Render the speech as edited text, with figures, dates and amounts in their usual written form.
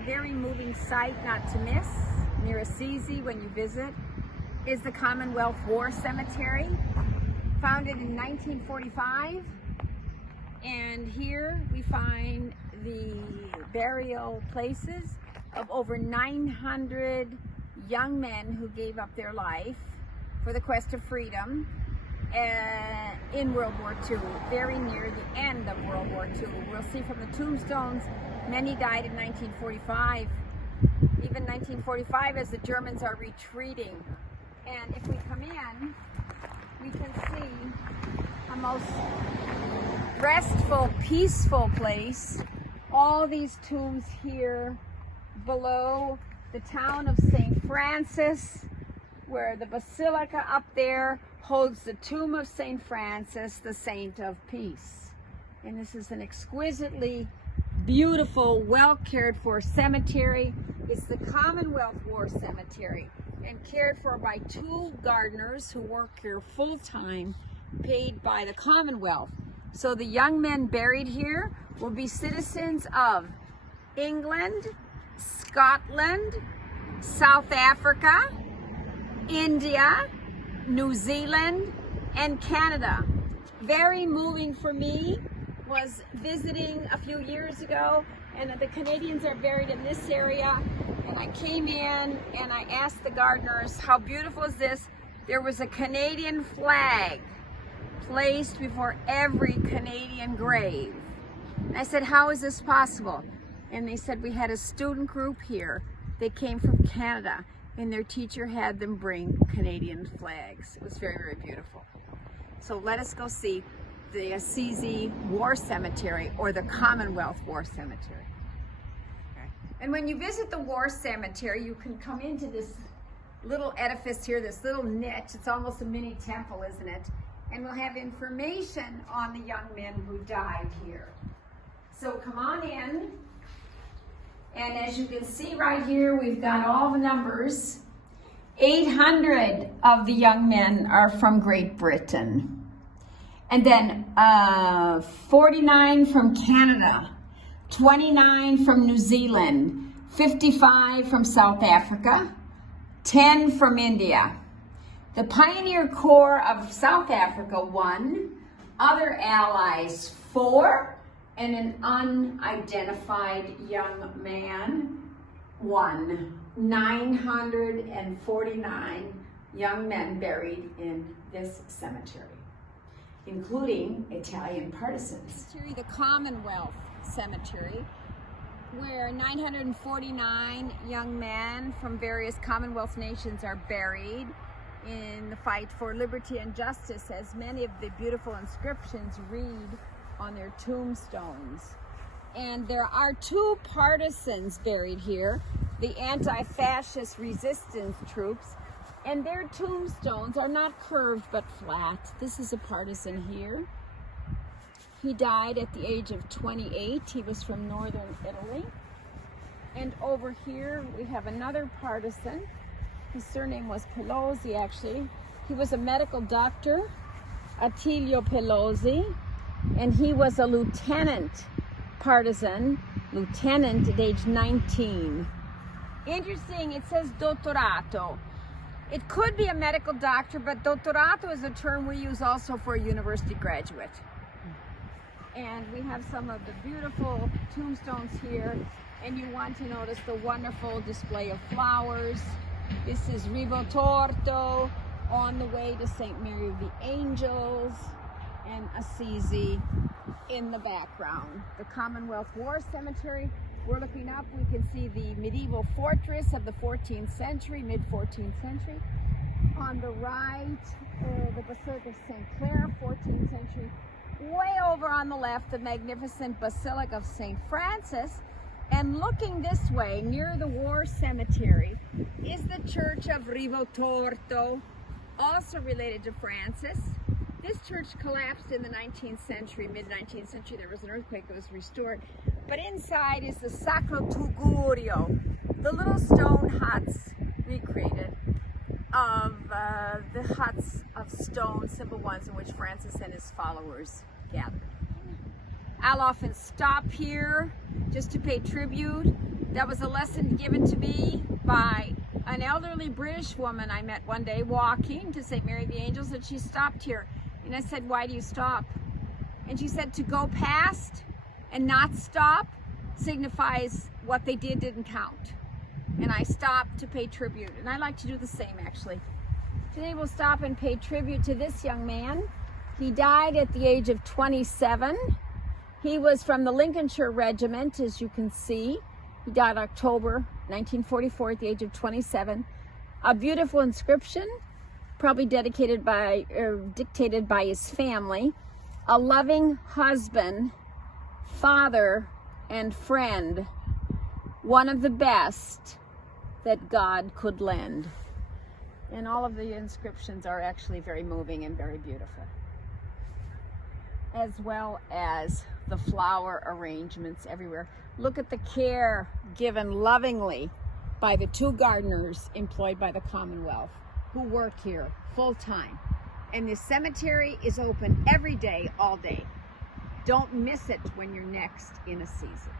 A very moving sight not to miss near Assisi when you visit is the Commonwealth War Cemetery, founded in 1945. And here we find the burial places of over 900 young men who gave up their life for the quest of freedom in World War II, very near the end of World War II. We'll see from the tombstones, many died in 1945, even 1945 as the Germans are retreating. And if we come in, we can see a most restful, peaceful place. All these tombs here below the town of St. Francis, where the basilica up there holds the tomb of St. Francis, the Saint of Peace. And this is an exquisitely beautiful, well cared for cemetery. It's the Commonwealth War Cemetery and cared for by 2 gardeners who work here full time, paid by the Commonwealth. So the young men buried here will be citizens of England, Scotland, South Africa, India, New Zealand, and Canada. Very moving for me. Was visiting a few years ago, and the Canadians are buried in this area, and I came in and I asked the gardeners, how beautiful is this? There was a Canadian flag placed before every Canadian grave. And I said, how is this possible? And they said, we had a student group here. They came from Canada, and their teacher had them bring Canadian flags. It was very, very beautiful. So let us go see the Assisi War Cemetery, or the Commonwealth War Cemetery. Okay. And when you visit the War Cemetery, you can come into this little edifice here, this little niche. It's almost a mini temple, isn't it? And we'll have information on the young men who died here. So come on in. And as you can see right here, we've got all the numbers. 800 of the young men are from Great Britain. And then 49 from Canada, 29 from New Zealand, 55 from South Africa, 10 from India. The Pioneer Corps of South Africa, 1, other allies, 4, and an unidentified young man, 1. 949 young men buried in this cemetery, including Italian partisans. The Commonwealth Cemetery, where 949 young men from various Commonwealth nations are buried in the fight for liberty and justice, as many of the beautiful inscriptions read on their tombstones. And there are 2 partisans buried here, the anti-fascist resistance troops, and their tombstones are not curved but flat. This is a partisan here. He died at the age of 28. He was from northern Italy. And over here we have another partisan. His surname was Pelosi, actually. He was a medical doctor, Attilio Pelosi, and he was a lieutenant partisan, lieutenant at age 19. Interesting, it says dottorato. It could be a medical doctor, but dottorato is a term we use also for a university graduate. And we have some of the beautiful tombstones here, and you want to notice the wonderful display of flowers. This is Rivotorto, on the way to St. Mary of the Angels, and Assisi in the background. The Commonwealth War Cemetery, we're looking up, we can see the medieval fortress of the 14th century, mid-14th century. On the right, the Basilica of St. Clair, 14th century. Way over on the left, the magnificent Basilica of St. Francis. And looking this way, near the War Cemetery, is the Church of Rivotorto, also related to Francis. This church collapsed in the 19th century, mid-19th century. There was an earthquake, it was restored. But inside is the Sacro Tugurio, the little stone huts recreated of the huts of stone, simple ones in which Francis and his followers gathered. I'll often stop here just to pay tribute That was a lesson given to me by an elderly British woman I met one day walking to St. Mary of the Angels, and she stopped here. And I said, "Why do you stop?" And she said, "To go past and not stop signifies what they didn't count." And I stopped to pay tribute. And I like to do the same, actually. Today we'll stop and pay tribute to this young man. He died at the age of 27. He was from the Lincolnshire Regiment, as you can see. He died October 1944 at the age of 27. A beautiful inscription, probably dedicated by, or dictated by his family. A loving husband, father, and friend. One of the best that God could lend. And all of the inscriptions are actually very moving and very beautiful, as well as the flower arrangements everywhere. Look at the care given lovingly by the 2 gardeners employed by the Commonwealth who work here full-time. And this cemetery is open every day, all day. Don't miss it when you're next in a season.